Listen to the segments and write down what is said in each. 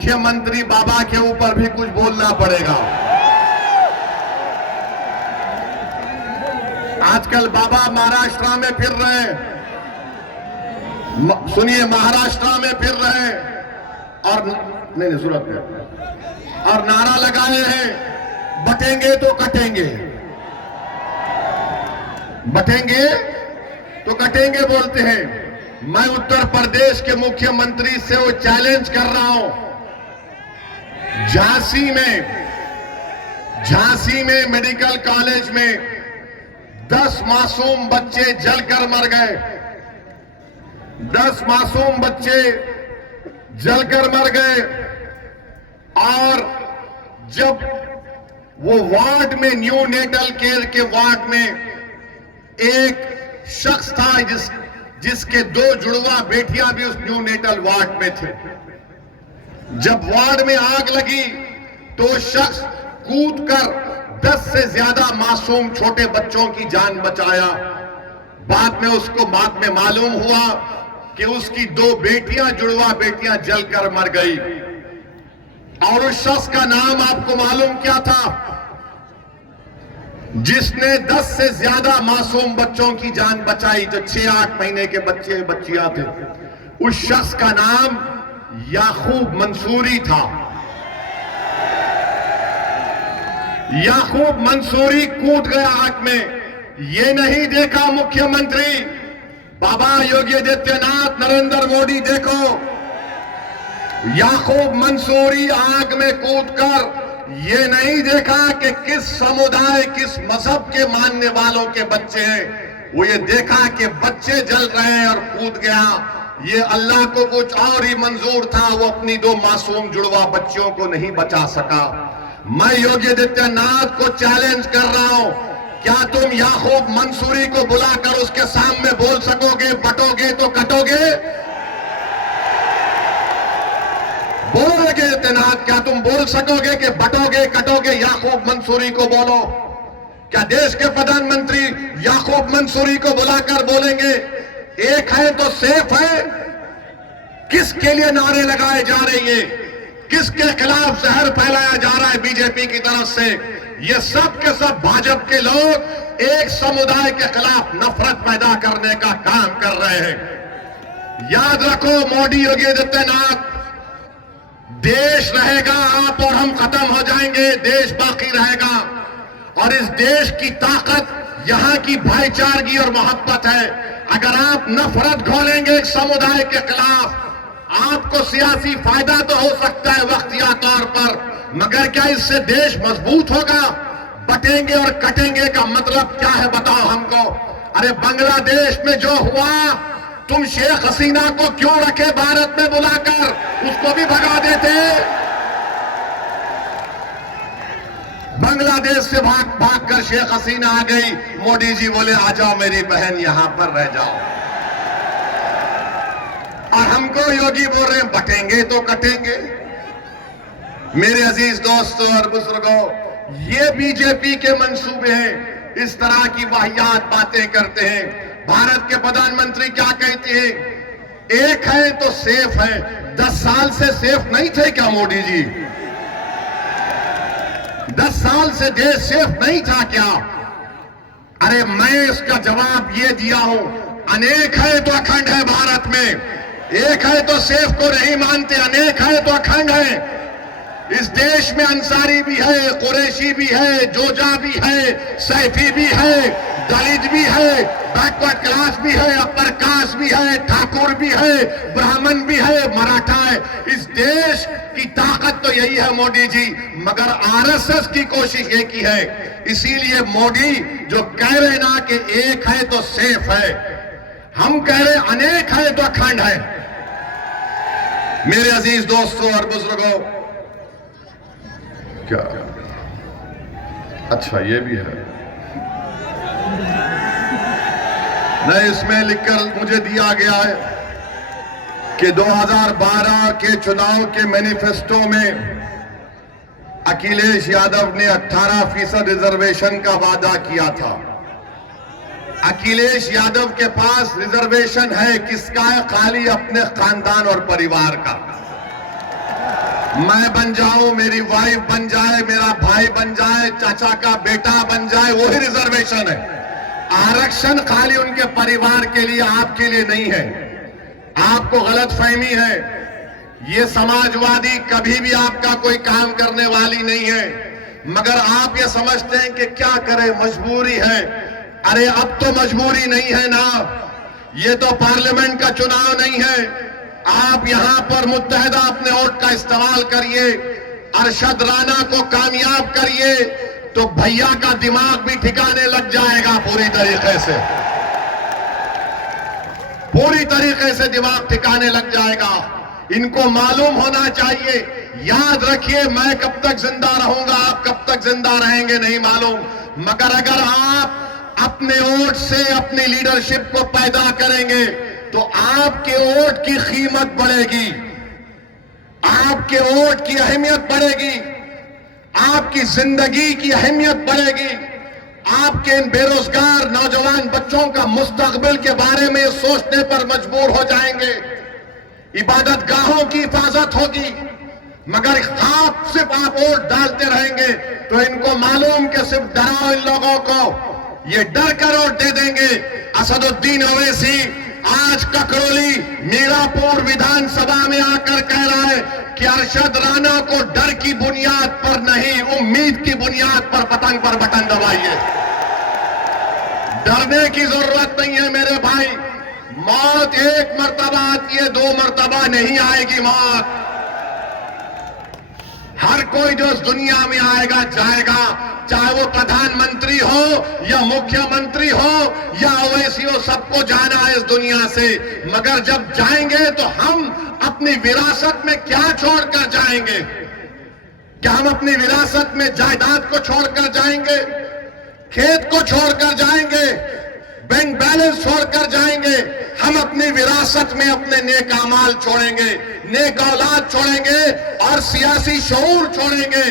मुख्यमंत्री बाबा के ऊपर भी कुछ बोलना पड़ेगा। आजकल बाबा महाराष्ट्र में फिर रहे हैं, सुनिए, महाराष्ट्र में फिर रहे हैं और नहीं सूरत में, और नारा लगाए हैं बटेंगे तो कटेंगे, बटेंगे तो कटेंगे बोलते हैं। मैं उत्तर प्रदेश के मुख्यमंत्री से वो चैलेंज कर रहा हूं। झांसी में मेडिकल कॉलेज में 10 मासूम बच्चे जलकर मर गए। 10 मासूम बच्चे जलकर मर गए। और जब वो वार्ड में, न्यू नेटल केयर के वार्ड में एक शख्स था जिसके 2 जुड़वा बेटियां भी उस न्यू नेटल वार्ड में थे। जब वार्ड में आग लगी तो शख्स कूदकर 10 से ज्यादा मासूम छोटे बच्चों की जान बचाया। बाद में मालूम हुआ कि उसकी 2 बेटियां, जुड़वा बेटियां जलकर मर गई। और उस शख्स का नाम आपको मालूम क्या था जिसने 10 से ज्यादा मासूम बच्चों की जान बचाई, जो 6-8 महीने के बच्चे बच्चियां थे? उस शख्स का नाम याकूब मंसूरी था। याकूब मंसूरी कूद गया आग में। ये नहीं देखा मुख्यमंत्री बाबा योगी आदित्यनाथ, नरेंद्र मोदी, देखो याकूब मंसूरी आग में कूदकर ये नहीं देखा कि किस समुदाय, किस मजहब के मानने वालों के बच्चे हैं। वो ये देखा कि बच्चे जल रहे हैं और कूद गया। ये अल्लाह को कुछ और ही मंजूर था, वो अपनी 2 मासूम जुड़वा बच्चियों को नहीं बचा सका। मैं योगी आदित्यनाथ को चैलेंज कर रहा हूं, क्या तुम याकूब मंसूरी को बुलाकर उसके सामने बोल सकोगे बटोगे तो कटोगे? बोलोगे आदित्यनाथ, क्या तुम बोल सकोगे कि बटोगे कटोगे? याकूब मंसूरी को बोलो। क्या देश के प्रधानमंत्री याकूब मंसूरी को बुलाकर बोलेंगे एक है तो सेफ है? किसके लिए नारे लगाए जा रहे हैं? किसके खिलाफ जहर फैलाया जा रहा है बीजेपी की तरफ से? ये सब के सब भाजपा के लोग एक समुदाय के खिलाफ नफरत पैदा करने का काम कर रहे हैं। याद रखो मोदी, योगी आदित्यनाथ, देश रहेगा, आप और हम खत्म हो जाएंगे, देश बाकी रहेगा। और इस देश की ताकत यहां की भाईचारगी और मोहब्बत है। अगर आप नफरत घोलेंगे एक समुदाय के खिलाफ, आपको सियासी फायदा तो हो सकता है वक्तिया तौर पर, मगर क्या इससे देश मजबूत होगा? बटेंगे और कटेंगे का मतलब क्या है बताओ हमको। अरे बांग्लादेश में जो हुआ, तुम शेख हसीना को क्यों रखे भारत में बुलाकर? उसको भी भगा देते। बांग्लादेश से भाग कर शेख हसीना आ गई। मोदी जी बोले आ जाओ मेरी बहन, यहां पर रह जाओ। और हमको योगी बोल रहे हैं बटेंगे तो कटेंगे। मेरे अजीज दोस्तों और बुजुर्गों, ये बीजेपी के मंसूबे हैं। इस तरह की वाहियात बातें करते हैं। भारत के प्रधानमंत्री क्या कहते हैं? एक है तो सेफ है। 10 साल से सेफ नहीं थे क्या मोदी जी? 10 साल से देश सेफ नहीं था क्या? अरे मैं इसका जवाब ये दिया हूं, अनेक है तो अखंड है भारत में। एक है तो सेफ को नहीं मानते, अनेक है तो अखंड है। इस देश में अंसारी भी है, कुरैशी भी है, जोजा भी है, सैफी भी है, दलित भी है, बैकवर्ड क्लास भी है, अपर कास्ट भी है, ठाकुर भी है, ब्राह्मण भी है, मराठा है। इस देश की ताकत तो यही है मोदी जी, मगर आरएसएस की कोशिश ये की है। इसीलिए मोदी जो कह रहे ना कि एक है तो सेफ है, हम कह रहे अनेक है तो अखंड है। मेरे अजीज दोस्तों और बुजुर्गों, क्या अच्छा ये भी है नहीं, इसमें लिखकर मुझे दिया गया है कि 2012 के चुनाव के मैनिफेस्टो में अखिलेश यादव ने 18% रिजर्वेशन का वादा किया था। अखिलेश यादव के पास रिजर्वेशन है किसका है? खाली अपने खानदान और परिवार का। मैं बन जाऊं, मेरी वाइफ बन जाए, मेरा भाई बन जाए, चाचा का बेटा बन जाए, वही रिजर्वेशन है। आरक्षण खाली उनके परिवार के लिए, आपके लिए नहीं है। आपको गलतफहमी है। ये समाजवादी कभी भी आपका कोई काम करने वाली नहीं है, मगर आप ये समझते हैं कि क्या करें, मजबूरी है। अरे अब तो मजबूरी नहीं है ना, ये तो पार्लियामेंट का चुनाव नहीं है। आप यहां पर मुत्तहदा अपने वोट का इस्तेमाल करिए, अरशद राना को कामयाब करिए, तो भैया का दिमाग भी ठिकाने लग जाएगा पूरी तरीके से, पूरी तरीके से दिमाग ठिकाने लग जाएगा। इनको मालूम होना चाहिए। याद रखिए, मैं कब तक जिंदा रहूंगा, आप कब तक जिंदा रहेंगे नहीं मालूम, मगर अगर आप अपने वोट से अपनी लीडरशिप को पैदा करेंगे तो आपके वोट की कीमत बढ़ेगी, आपके वोट की अहमियत बढ़ेगी, आपकी जिंदगी की अहमियत बढ़ेगी। आपके इन बेरोजगार नौजवान बच्चों का मुस्तकबिल के बारे में सोचने पर मजबूर हो जाएंगे। इबादत गाहों की हिफाजत होगी, मगर सिर्फ आप वोट डालते रहेंगे तो इनको मालूम कि सिर्फ डराओ इन लोगों को, ये डर कर वोट दे देंगे। असदुद्दीन ओवैसी आज ककरोली मीरापुर विधानसभा में आकर कह रहा है कि अरशद राणा को डर की बुनियाद पर नहीं, उम्मीद की बुनियाद पर पतंग पर बटन दबाइए। डरने की जरूरत नहीं है मेरे भाई। मौत एक मर्तबा आती है, दो मर्तबा नहीं आएगी मौत। हर कोई जो इस दुनिया में आएगा जाएगा, चाहे वो प्रधानमंत्री हो या मुख्यमंत्री हो या ओवैसी हो, सबको जाना है इस दुनिया से। मगर जब जाएंगे तो हम अपनी विरासत में क्या छोड़कर जाएंगे? क्या हम अपनी विरासत में जायदाद को छोड़कर जाएंगे, खेत को छोड़कर जाएंगे, बैंक बैलेंस छोड़कर जाएंगे? हम अपनी विरासत में अपने नेक अमाल छोड़ेंगे, नेक औलाद छोड़ेंगे और सियासी शऊर छोड़ेंगे,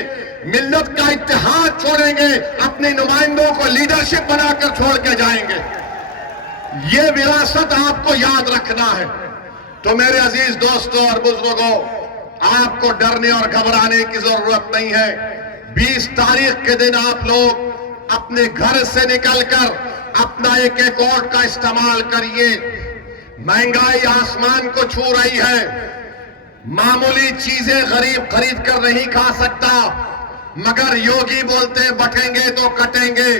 मिल्लत का इत्तेहाद छोड़ेंगे, अपने नुमाइंदों को लीडरशिप बनाकर छोड़ के जाएंगे। ये विरासत आपको याद रखना है। तो मेरे अजीज दोस्तों और बुजुर्गों, आपको डरने और घबराने की जरूरत नहीं है। 20 तारीख के दिन आप लोग अपने घर से निकलकर अपना एक एक वोट का इस्तेमाल करिए। महंगाई आसमान को छू रही है, मामूली चीजें गरीब खरीद कर नहीं खा सकता, मगर योगी बोलते हैं बटेंगे तो कटेंगे,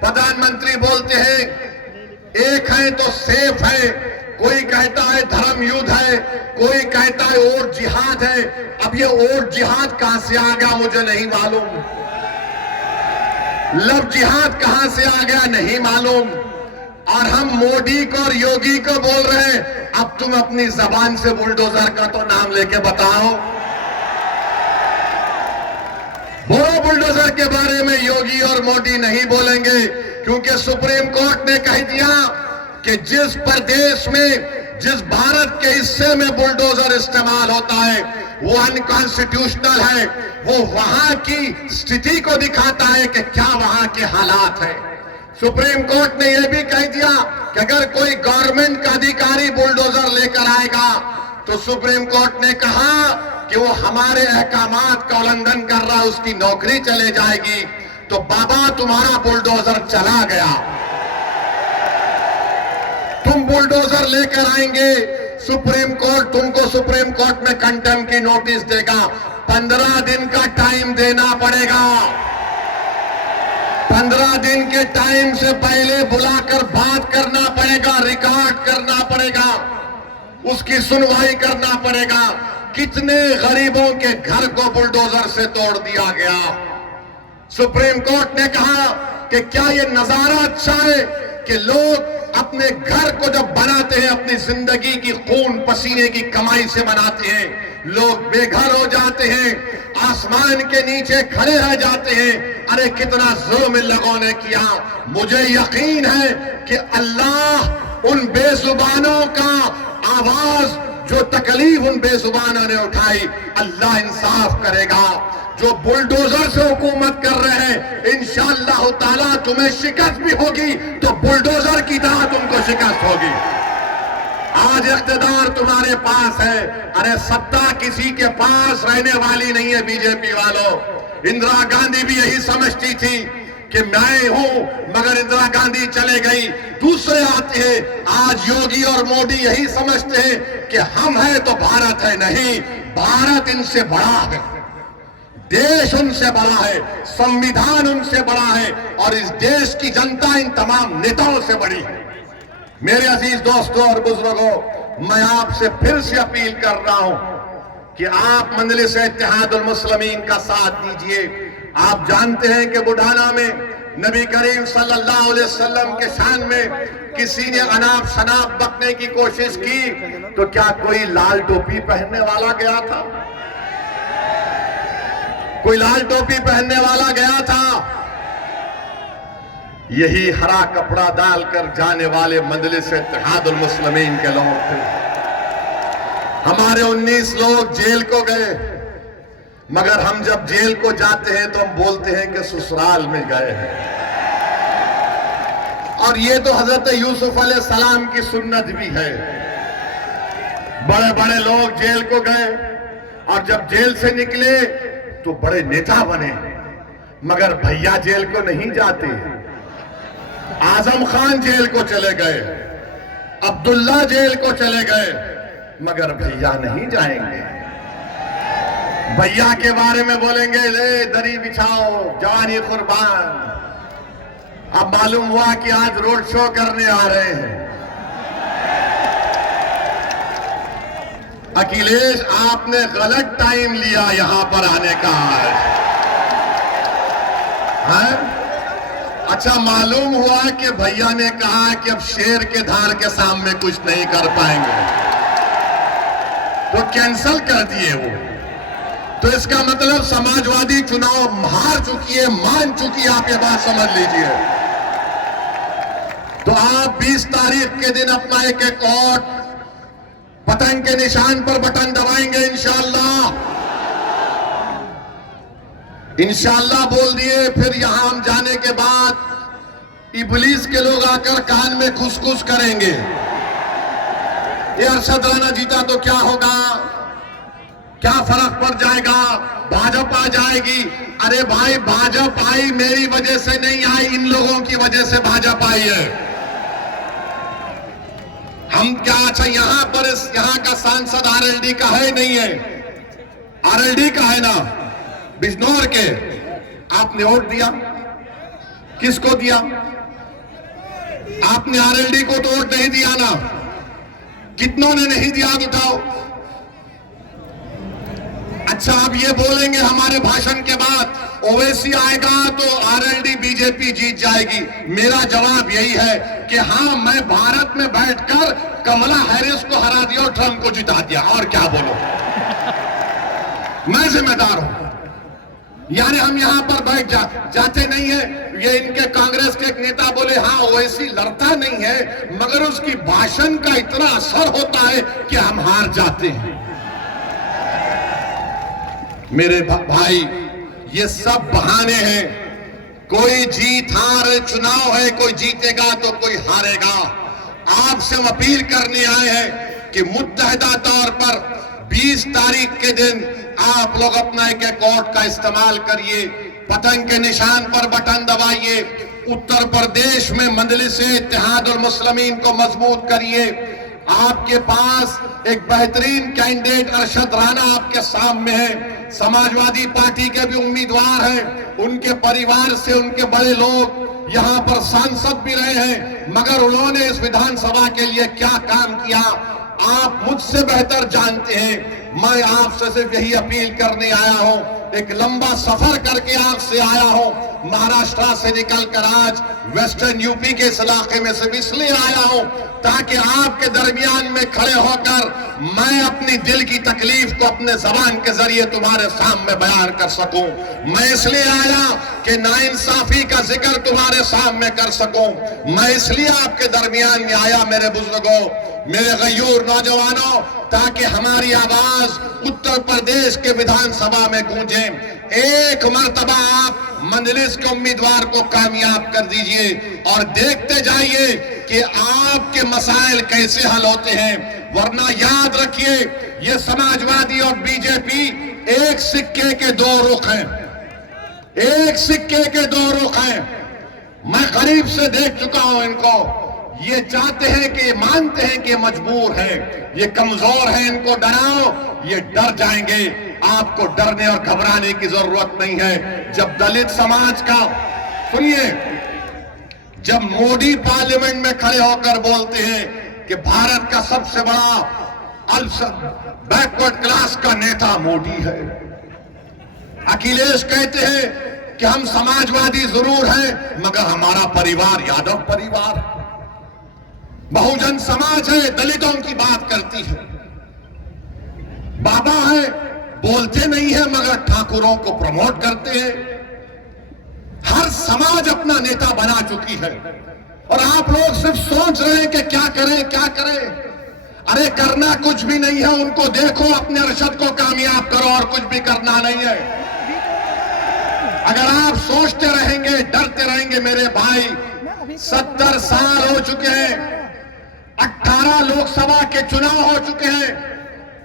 प्रधानमंत्री बोलते हैं एक है तो सेफ है, कोई कहता है धर्म युद्ध है, कोई कहता है और जिहाद है। अब ये और जिहाद कहां से आ गया मुझे नहीं मालूम, लव जिहाद कहां से आ गया नहीं मालूम। और हम मोदी को और योगी को बोल रहे हैं, अब तुम अपनी जबान से बुलडोजर का तो नाम लेके बताओ। बोलो बुलडोजर के बारे में योगी और मोदी नहीं बोलेंगे, क्योंकि सुप्रीम कोर्ट ने कह दिया कि जिस प्रदेश में, जिस भारत के हिस्से में बुलडोजर इस्तेमाल होता है वो अनकॉन्स्टिट्यूशनल है। वो वहां की स्थिति को दिखाता है कि क्या वहां के हालात हैं। सुप्रीम कोर्ट ने यह भी कह दिया कि अगर कोई गवर्नमेंट का अधिकारी बुलडोजर लेकर आएगा तो सुप्रीम कोर्ट ने कहा कि वो हमारे अहकामात का उल्लंघन कर रहा है, उसकी नौकरी चले जाएगी। तो बाबा तुम्हारा बुलडोजर चला गया, तुम बुलडोजर लेकर आएंगे, सुप्रीम कोर्ट तुमको सुप्रीम कोर्ट में कंटेम्प्ट की नोटिस देगा। 15 दिन का टाइम देना पड़ेगा। 15 दिन के टाइम से पहले बुलाकर बात करना पड़ेगा, रिकॉर्ड करना पड़ेगा, उसकी सुनवाई करना पड़ेगा। कितने गरीबों के घर को बुलडोजर से तोड़ दिया गया। सुप्रीम कोर्ट ने कहा कि क्या यह नजारा अच्छा है कि लोग अपने घर को जब बनाते हैं, अपनी जिंदगी की खून पसीने की कमाई से बनाते हैं, लोग बेघर हो जाते हैं, आसमान के नीचे खड़े रह जाते हैं। अरे कितना जुल्म इन लोगों ने किया। मुझे यकीन है कि अल्लाह उन बेजुबानों का आवाज, जो तकलीफ उन बेजुबानों ने उठाई, अल्लाह इंसाफ करेगा। जो बुलडोजर से हुकूमत कर रहे हैं, इंशाअल्लाह ताला तुम्हें शिकस्त भी होगी तो बुलडोजर की तरह तुमको शिकस्त होगी। आज इख्तिदार तुम्हारे पास है, अरे सत्ता किसी के पास रहने वाली नहीं है। बीजेपी वालों, इंदिरा गांधी भी यही समझती थी कि मैं हूं, मगर इंदिरा गांधी चले गई, दूसरे आते हैं। आज योगी और मोदी यही समझते हैं कि हम हैं तो भारत है। नहीं, भारत इनसे बड़ा है, देश उनसे बड़ा है, संविधान उनसे बड़ा है, और इस देश की जनता इन तमाम नेताओं से बड़ी है। मेरे अजीज दोस्तों और बुजुर्गों, मैं आपसे फिर से अपील कर रहा हूं कि आप मजलिस इत्तेहादुल मुस्लिमीन का साथ दीजिए। आप जानते हैं कि बुढ़ाना में नबी करीम सल्लल्लाहु अलैहि वसल्लम के शान में किसी ने अनाप शनाप बकने की कोशिश की तो क्या कोई लाल टोपी पहनने वाला गया था? कोई लाल टोपी पहनने वाला गया था? यही हरा कपड़ा डालकर जाने वाले मजलिस इत्तेहादुल मुस्लिमीन के लोग थे। हमारे 19 लोग जेल को गए, मगर हम जब जेल को जाते हैं तो हम बोलते हैं कि ससुराल में गए हैं। और ये तो हजरत यूसुफ अलैहिस्सलाम की सुन्नत भी है। बड़े बड़े लोग जेल को गए और जब जेल से निकले तो बड़े नेता बने, मगर भैया जेल को नहीं जाते। आजम खान जेल को चले गए, अब्दुल्ला जेल को चले गए, मगर भैया नहीं जाएंगे। भैया के बारे में बोलेंगे ले दरी बिछाओ जवानी कुर्बान। अब मालूम हुआ कि आज रोड शो करने आ रहे हैं। अखिलेश, आपने गलत टाइम लिया यहां पर आने का। है? अच्छा, मालूम हुआ कि भैया ने कहा कि अब शेर के धार के सामने कुछ नहीं कर पाएंगे तो कैंसल कर दिए वो। तो इसका मतलब समाजवादी चुनाव हार चुकी है, मान चुकी है। आप ये बात समझ लीजिए। तो आप 20 तारीख के दिन अपना एक एक वोट पतंग के निशान पर बटन दबाएंगे इंशाअल्लाह। इंशाअल्लाह बोल दिए। फिर यहां हम जाने के बाद इब्लीस के लोग आकर कान में खुसखुस करेंगे, ये अरशद राणा जीता तो क्या होगा, क्या फर्क पड़ जाएगा, भाजपा जाएगी। अरे भाई, भाजपा आई मेरी वजह से नहीं आई, इन लोगों की वजह से भाजपा आई है। हम क्या, अच्छा यहां पर यहां का सांसद आरएलडी का है नहीं है? आरएलडी का है ना, बिजनौर के। आपने वोट दिया, किसको दिया? आपने आरएलडी को तो वोट नहीं दिया ना। कितनों ने नहीं दिया, उठाओ। अच्छा, आप ये बोलेंगे हमारे भाषण के बाद ओवैसी आएगा तो आरएलडी बीजेपी जीत जाएगी। मेरा जवाब यही है कि हाँ, मैं भारत में बैठकर कमला हैरिस को हरा दिया और ट्रंप को जिता दिया, और क्या बोलो। मैं जिम्मेदार हूं। यानी हम यहां पर बैठ जाते नहीं है। ये इनके कांग्रेस के एक नेता बोले हाँ ओवैसी लड़ता नहीं है, मगर उसकी भाषण का इतना असर होता है कि हम हार जाते हैं। मेरे भाई, ये सब बहाने हैं। कोई जीत हार चुनाव है, कोई जीतेगा तो कोई हारेगा। आपसे हम अपील करने आए हैं कि मुत्तहिदा तौर पर 20 तारीख के दिन आप लोग अपना एक एक वोट का इस्तेमाल करिए, पतंग के निशान पर बटन दबाइए, उत्तर प्रदेश में मजलिस इत्तेहादुल मुस्लिमीन को मजबूत करिए। आपके पास एक बेहतरीन कैंडिडेट अरशद राणा आपके सामने है। समाजवादी पार्टी के भी उम्मीदवार हैं, उनके परिवार से उनके बड़े लोग यहां पर सांसद भी रहे हैं, मगर उन्होंने इस विधानसभा के लिए क्या काम किया आप मुझसे बेहतर जानते हैं। मैं आपसे सिर्फ यही अपील करने आया हूं, एक लंबा सफर करके आपसे आया हूं। महाराष्ट्र से निकलकर आज वेस्टर्न यूपी के इस इलाके में से इसलिए आया हूं ताकि आपके दरमियान में खड़े होकर मैं अपनी दिल की तकलीफ को अपने जबान के जरिए तुम्हारे सामने बयान कर सकूं। मैं इसलिए आया कि नाइंसाफी का जिक्र तुम्हारे सामने कर सकूं। मैं इसलिए आपके दरमियान में आया मेरे बुजुर्गों, मेरे गयूर नौजवानों, ताकि हमारी आवाज उत्तर प्रदेश के विधानसभा में गूंजे। एक मर्तबा आप मजलिस के उम्मीदवार को कामयाब कर दीजिए और देखते जाइए कि आपके मसाइल कैसे हल होते हैं। वरना याद रखिए, ये समाजवादी और बीजेपी एक सिक्के के दो रुख हैं, एक सिक्के के दो रुख हैं। मैं करीब से देख चुका हूं इनको। ये चाहते हैं कि मानते हैं कि मजबूर हैं, ये कमजोर हैं, इनको डराओ ये डर जाएंगे। आपको डरने और घबराने की जरूरत नहीं है। जब दलित समाज का, सुनिए, जब मोदी पार्लियामेंट में खड़े होकर बोलते हैं कि भारत का सबसे बड़ा बैकवर्ड क्लास का नेता मोदी है, अखिलेश कहते हैं कि हम समाजवादी जरूर हैं मगर हमारा परिवार यादव परिवार है, बहुजन समाज है, दलितों की बात करती है, बाबा है, बोलते नहीं है मगर ठाकुरों को प्रमोट करते हैं। हर समाज अपना नेता बना चुकी है और आप लोग सिर्फ सोच रहे हैं कि क्या करें क्या करें। अरे करना कुछ भी नहीं है, उनको देखो, अपने अरशद को कामयाब करो और कुछ भी करना नहीं है। अगर आप सोचते रहेंगे, डरते रहेंगे, मेरे भाई 70 साल हो चुके हैं, 18 लोकसभा के चुनाव हो चुके हैं,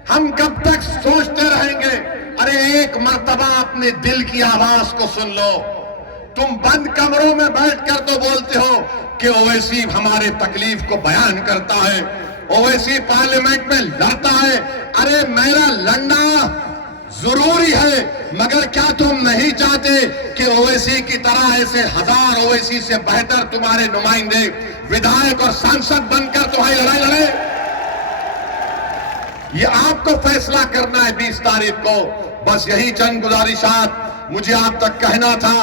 हम कब तक सोचते रहेंगे। अरे एक मर्तबा अपने दिल की आवाज को सुन लो। तुम बंद कमरों में बैठकर तो बोलते हो कि ओवैसी हमारे तकलीफ को बयान करता है, ओवैसी पार्लियामेंट में लड़ता है। अरे मेरा लड़ना जरूरी है मगर क्या तुम नहीं चाहते कि ओवैसी की तरह ऐसे हजार ओवैसी से बेहतर तुम्हारे नुमाइंदे विधायक और सांसद बनकर तुम्हारी लड़ाई लड़े। ये आपको फैसला करना है 20 तारीख को। बस यही चंद गुजारिशात मुझे आप तक कहना था।